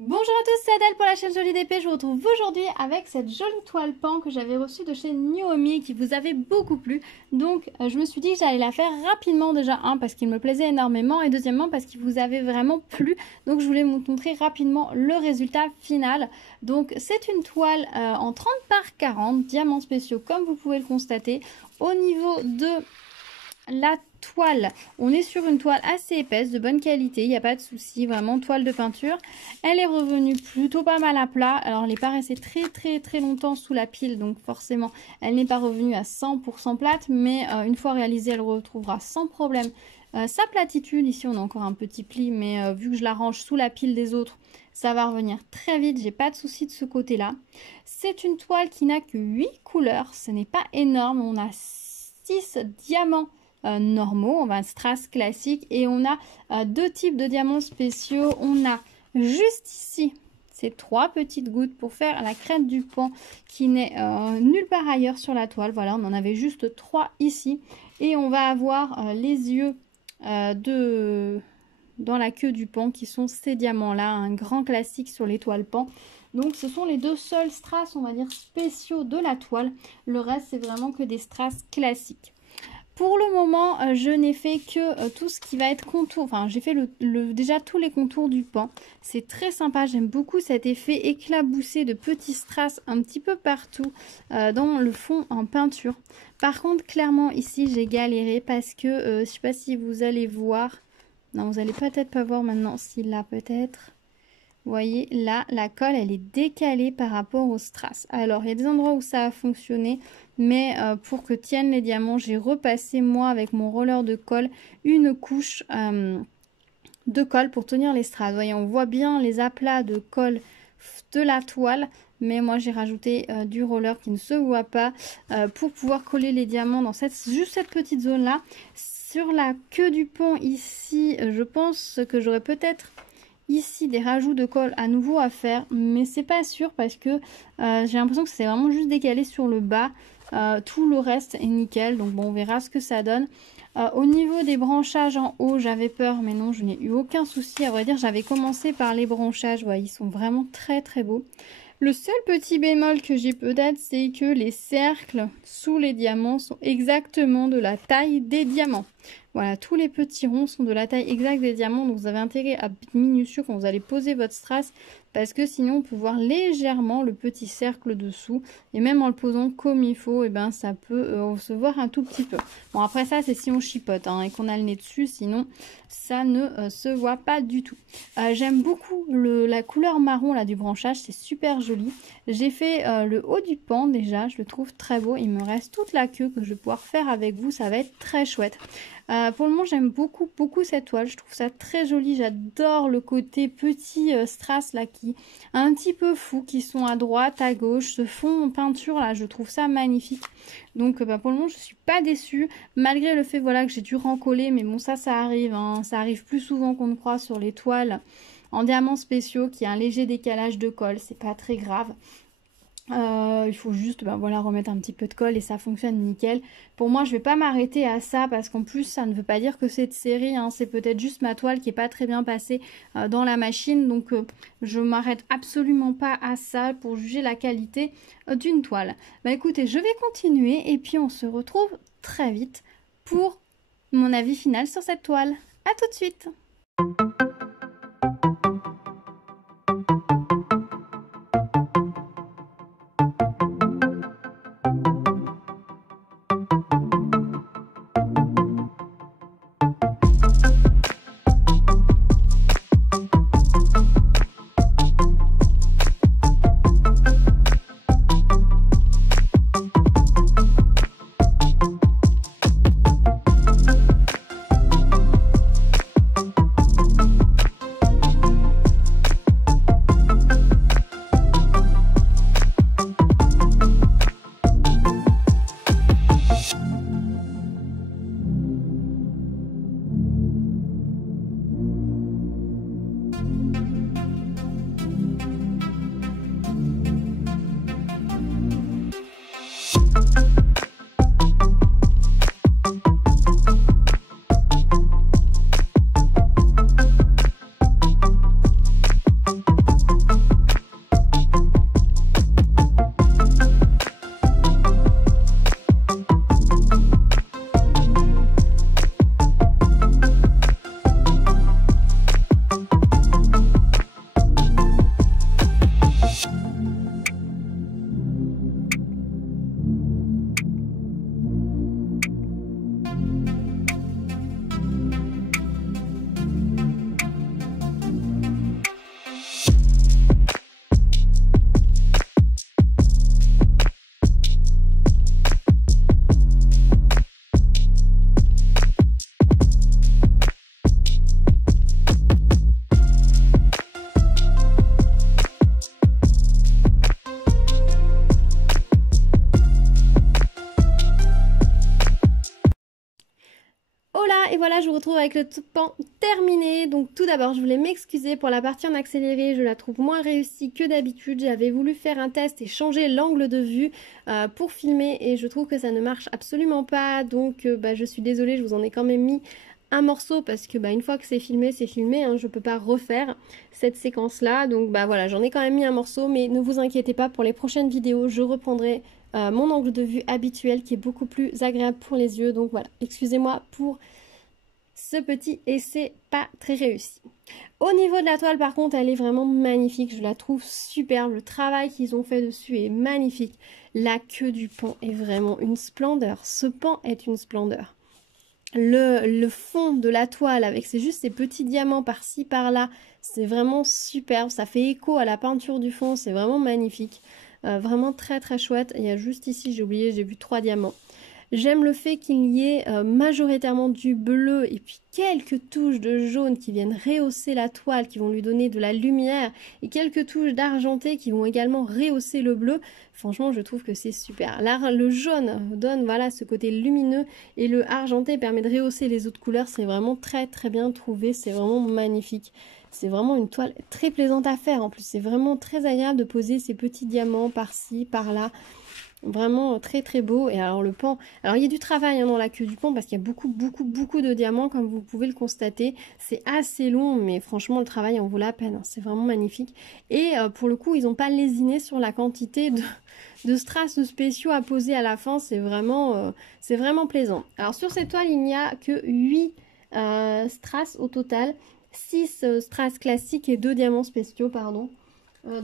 Bonjour à tous, c'est Adèle pour la chaîne Jolie d'Épée. Je vous retrouve aujourd'hui avec cette jolie toile pan que j'avais reçue de chez Nuomi et qui vous avait beaucoup plu. Donc je me suis dit que j'allais la faire rapidement, déjà parce qu'il me plaisait énormément et deuxièmement parce qu'il vous avait vraiment plu. Donc je voulais vous montrer rapidement le résultat final. Donc c'est une toile en 30 par 40, diamants spéciaux comme vous pouvez le constater. Au niveau de la toile, on est sur une toile assez épaisse, de bonne qualité, il n'y a pas de souci, vraiment toile de peinture. Elle est revenue plutôt pas mal à plat, alors elle n'est pas restée très longtemps sous la pile, donc forcément elle n'est pas revenue à 100% plate, mais une fois réalisée elle retrouvera sans problème sa platitude. Ici on a encore un petit pli, mais vu que je la range sous la pile des autres, ça va revenir très vite, j'ai pas de souci de ce côté là. C'est une toile qui n'a que 8 couleurs, ce n'est pas énorme, on a 6 diamants normaux, on va un strass classique et on a deux types de diamants spéciaux. On a juste ici ces 3 petites gouttes pour faire la crête du pan qui n'est nulle part ailleurs sur la toile. Voilà, on en avait juste 3 ici et on va avoir les yeux dans la queue du pan qui sont ces diamants là, un grand classique sur les toiles pan. Donc ce sont les 2 seuls strass, on va dire, spéciaux de la toile. Le reste c'est vraiment que des strass classiques. Pour le moment, je n'ai fait que tout ce qui va être contour. Enfin, j'ai fait déjà tous les contours du pan. C'est très sympa. J'aime beaucoup cet effet éclaboussé de petits strass un petit peu partout dans le fond en peinture. Par contre, clairement, ici, j'ai galéré parce que, je ne sais pas si vous allez voir. Non, vous allez peut-être pas voir maintenant. Si là, peut-être. Vous voyez, là, la colle, elle est décalée par rapport au strass. Alors, il y a des endroits où ça a fonctionné, mais pour que tiennent les diamants, j'ai repassé, moi, avec mon roller de colle, une couche de colle pour tenir les strass. Vous voyez, on voit bien les aplats de colle de la toile, mais moi, j'ai rajouté du roller qui ne se voit pas pour pouvoir coller les diamants dans juste cette petite zone-là. Sur la queue du pan, ici, je pense que j'aurais peut-être ici des rajouts de colle à nouveau à faire, mais c'est pas sûr parce que j'ai l'impression que c'est vraiment juste décalé sur le bas. Tout le reste est nickel, donc bon, on verra ce que ça donne. Au niveau des branchages en haut, j'avais peur, mais non, je n'ai eu aucun souci. À vrai dire, j'avais commencé par les branchages, ouais, ils sont vraiment très beaux. Le seul petit bémol que j'ai peut-être, c'est que les cercles sous les diamants sont exactement de la taille des diamants. Voilà, tous les petits ronds sont de la taille exacte des diamants, donc vous avez intérêt à être minutieux quand vous allez poser votre strass, parce que sinon on peut voir légèrement le petit cercle dessous, et même en le posant comme il faut, et ben ça peut se voir un tout petit peu. Bon, après ça c'est si on chipote et qu'on a le nez dessus, sinon ça ne se voit pas du tout. J'aime beaucoup la couleur marron là du branchage, c'est super joli. J'ai fait le haut du pan déjà, je le trouve très beau. Il me reste toute la queue que je vais pouvoir faire avec vous, ça va être très chouette. Pour le moment j'aime beaucoup cette toile, je trouve ça très joli. J'adore le côté petit strass là qui un petit peu fou, qui sont à droite, à gauche, ce fond en peinture là, je trouve ça magnifique. Donc pour le moment je suis pas déçue, malgré le fait voilà que j'ai dû rencoller, mais bon ça arrive, ça arrive plus souvent qu'on ne croit sur les toiles en diamants spéciaux, qui a un léger décalage de colle, c'est pas très grave. Il faut juste voilà, remettre un petit peu de colle et ça fonctionne nickel. Pour moi je vais pas m'arrêter à ça parce qu'en plus ça ne veut pas dire que c'est de série, c'est peut-être juste ma toile qui est pas très bien passée dans la machine, donc je m'arrête absolument pas à ça pour juger la qualité d'une toile. Écoutez, je vais continuer et puis on se retrouve très vite pour mon avis final sur cette toile. À tout de suite. voilà, je vous retrouve avec le pan terminé. Donc tout d'abord, je voulais m'excuser pour la partie en accéléré. Je la trouve moins réussie que d'habitude. J'avais voulu faire un test et changer l'angle de vue pour filmer et je trouve que ça ne marche absolument pas. Donc je suis désolée, je vous en ai quand même mis un morceau parce que une fois que c'est filmé, hein, je peux pas refaire cette séquence là. Donc voilà, j'en ai quand même mis un morceau, mais ne vous inquiétez pas, pour les prochaines vidéos, je reprendrai mon angle de vue habituel qui est beaucoup plus agréable pour les yeux. Donc voilà, excusez-moi pour ce petit essai pas très réussi. Au niveau de la toile, par contre, elle est vraiment magnifique. Je la trouve superbe. Le travail qu'ils ont fait dessus est magnifique. La queue du pan est vraiment une splendeur. Ce pan est une splendeur. Le fond de la toile avec juste ces petits diamants par-ci par-là, c'est vraiment superbe. Ça fait écho à la peinture du fond. C'est vraiment magnifique. Vraiment très très chouette. Il y a juste ici, j'ai oublié, j'ai vu 3 diamants. J'aime le fait qu'il y ait majoritairement du bleu et puis quelques touches de jaune qui viennent rehausser la toile, qui vont lui donner de la lumière, et quelques touches d'argenté qui vont également rehausser le bleu. Franchement, je trouve que c'est super. Là, le jaune donne voilà ce côté lumineux et le argenté permet de rehausser les autres couleurs. C'est vraiment très très bien trouvé, c'est vraiment magnifique. C'est vraiment une toile très plaisante à faire. En plus, c'est vraiment très agréable de poser ces petits diamants par-ci, par-là. Vraiment très très beau. Et alors le pan, alors il y a du travail dans la queue du pan parce qu'il y a beaucoup de diamants comme vous pouvez le constater. C'est assez long mais franchement le travail en vaut la peine, c'est vraiment magnifique. Et pour le coup ils n'ont pas lésiné sur la quantité de strass spéciaux à poser à la fin. C'est vraiment plaisant. Alors sur cette toile il n'y a que 8 strass au total, 6 strass classiques et 2 diamants spéciaux pardon.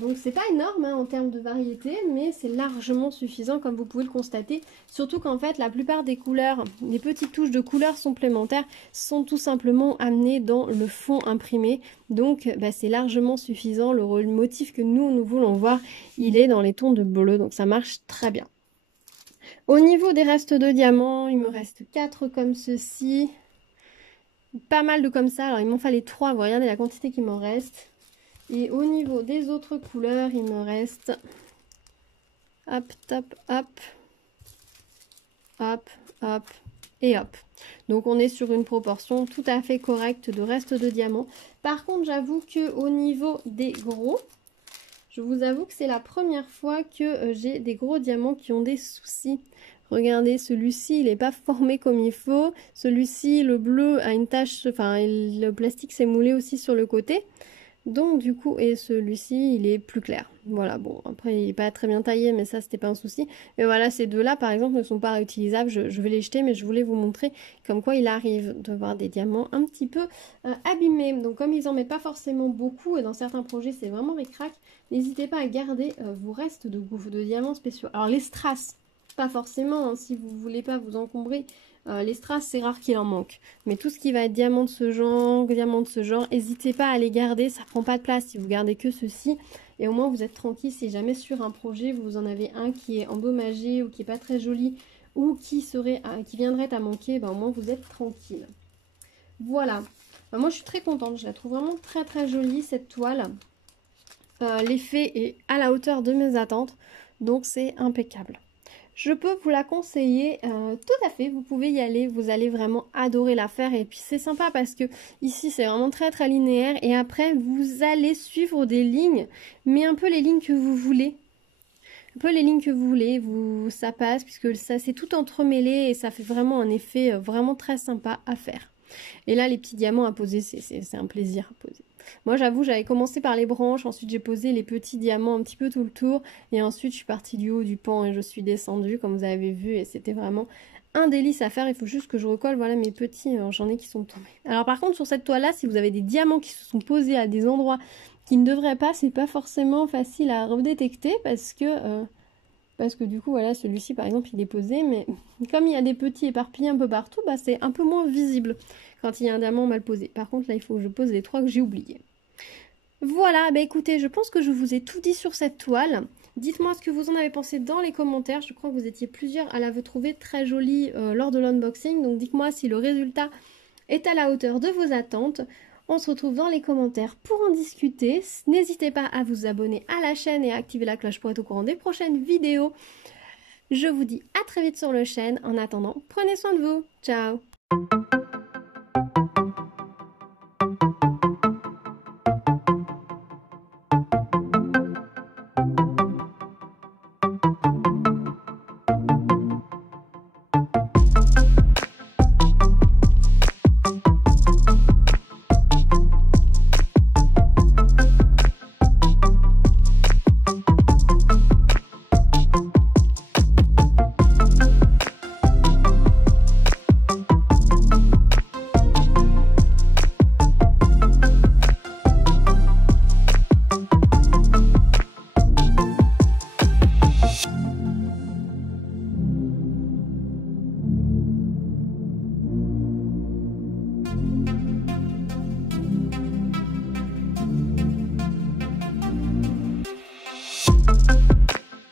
Donc c'est pas énorme en termes de variété, mais c'est largement suffisant comme vous pouvez le constater. Surtout qu'en fait la plupart des couleurs, les petites touches de couleurs supplémentaires sont tout simplement amenées dans le fond imprimé. Donc c'est largement suffisant. Le motif que nous voulons voir, il est dans les tons de bleu, donc ça marche très bien. Au niveau des restes de diamants, il me reste 4 comme ceci. Pas mal de comme ça, alors il m'en fallait 3, vous regardez la quantité qui m'en reste. Et au niveau des autres couleurs, il me reste hop, top, hop, hop, hop et hop. Donc on est sur une proportion tout à fait correcte de reste de diamants. Par contre, j'avoue que au niveau des gros, je vous avoue que c'est la première fois que j'ai des gros diamants qui ont des soucis. Regardez, celui-ci, il n'est pas formé comme il faut. Celui-ci, le bleu a une tache, enfin le plastique s'est moulé aussi sur le côté. Donc du coup, et celui-ci, il est plus clair. Voilà, bon, après, il n'est pas très bien taillé, mais ça, c'était pas un souci. Mais voilà, ces deux-là, par exemple, ne sont pas réutilisables. Je vais les jeter, mais je voulais vous montrer comme quoi il arrive de voir des diamants un petit peu abîmés. Donc comme ils en mettent pas forcément beaucoup, et dans certains projets, c'est vraiment ric-rac, n'hésitez pas à garder vos restes de diamants spéciaux. Alors les strass, pas forcément, si vous voulez pas vous encombrer. Les strass, c'est rare qu'il en manque. Mais tout ce qui va être diamant de ce genre, n'hésitez pas à les garder. Ça prend pas de place si vous gardez que ceci. Et au moins, vous êtes tranquille. Si jamais sur un projet, vous en avez un qui est endommagé ou qui est pas très joli ou qui viendrait à manquer, au moins, vous êtes tranquille. Voilà. Moi, je suis très contente. Je la trouve vraiment très, très jolie, cette toile. L'effet est à la hauteur de mes attentes. Donc, c'est impeccable. Je peux vous la conseiller tout à fait, vous pouvez y aller, vous allez vraiment adorer la faire et puis c'est sympa parce que ici c'est vraiment très très linéaire et après vous allez suivre des lignes, mais un peu les lignes que vous voulez. Ça passe puisque ça c'est tout entremêlé et ça fait vraiment un effet vraiment très sympa à faire. Et là les petits diamants à poser, c'est un plaisir à poser. Moi j'avoue j'avais commencé par les branches, ensuite j'ai posé les petits diamants un petit peu tout le tour et ensuite je suis partie du haut du pan et je suis descendue comme vous avez vu et c'était vraiment un délice à faire. Il faut juste que je recolle, voilà mes petits, j'en ai qui sont tombés. Alors par contre sur cette toile là, si vous avez des diamants qui se sont posés à des endroits qui ne devraient pas, c'est pas forcément facile à redétecter parce que du coup voilà celui-ci par exemple il est posé, mais comme il y a des petits éparpillés un peu partout, c'est un peu moins visible quand il y a un diamant mal posé. Par contre là il faut que je pose les 3 que j'ai oubliés. Voilà, écoutez, je pense que je vous ai tout dit sur cette toile. Dites-moi ce que vous en avez pensé dans les commentaires. Je crois que vous étiez plusieurs à la trouver très jolie lors de l'unboxing. Donc dites-moi si le résultat est à la hauteur de vos attentes. On se retrouve dans les commentaires pour en discuter. N'hésitez pas à vous abonner à la chaîne et à activer la cloche pour être au courant des prochaines vidéos. Je vous dis à très vite sur la chaîne. En attendant, prenez soin de vous. Ciao!